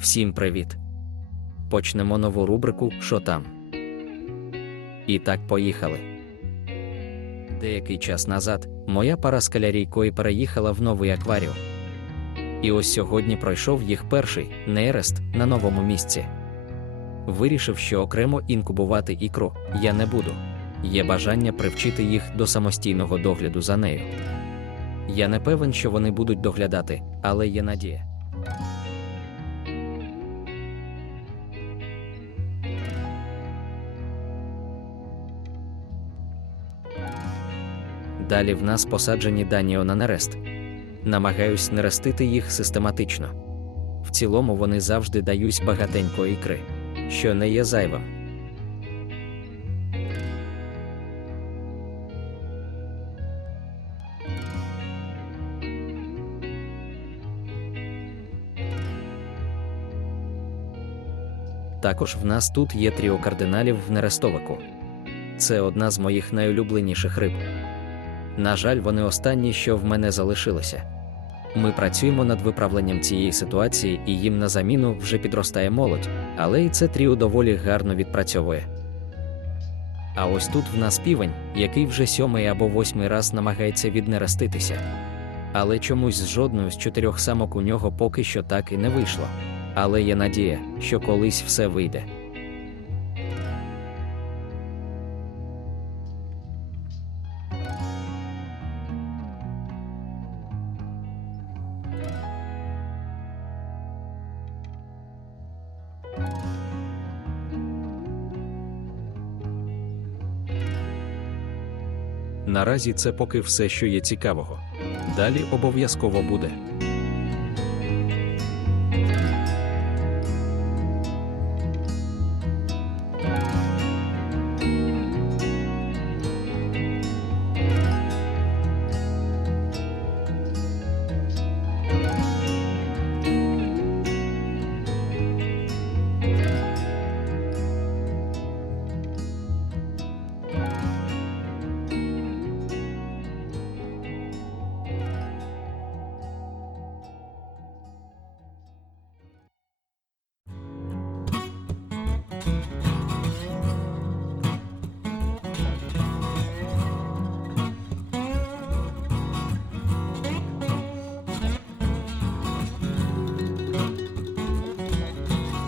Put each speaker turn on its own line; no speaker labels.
Всім привіт! Почнемо нову рубрику Що там? І так поїхали. Деякий час назад моя пара з калярійкою переїхала в новий акваріум. І ось сьогодні пройшов їх перший нерест на новому місці. Вирішив, що окремо інкубувати ікру я не буду. Є бажання привчити їх до самостійного догляду за нею. Я не певен, що вони будуть доглядати, але є надія. Далі в нас посаджені даніо на нерест. Намагаюсь нерестити їх систематично. В цілому вони завжди дають багатенько ікри, що не є зайвим. Також в нас тут є тріо кардиналів в нерестовику. Це одна з моїх найулюбленіших риб. На жаль, вони останні, що в мене залишилися. Ми працюємо над виправленням цієї ситуації, і їм на заміну вже підростає молодь, але і це тріо доволі гарно відпрацьовує. А ось тут в нас півень, який вже сьомий або восьмий раз намагається віднереститися. Але чомусь з жодною з чотирьох самок у нього поки що так і не вийшло. Але є надія, що колись все вийде.
Наразі це поки все, що є цікавого. Далі обов'язково буде.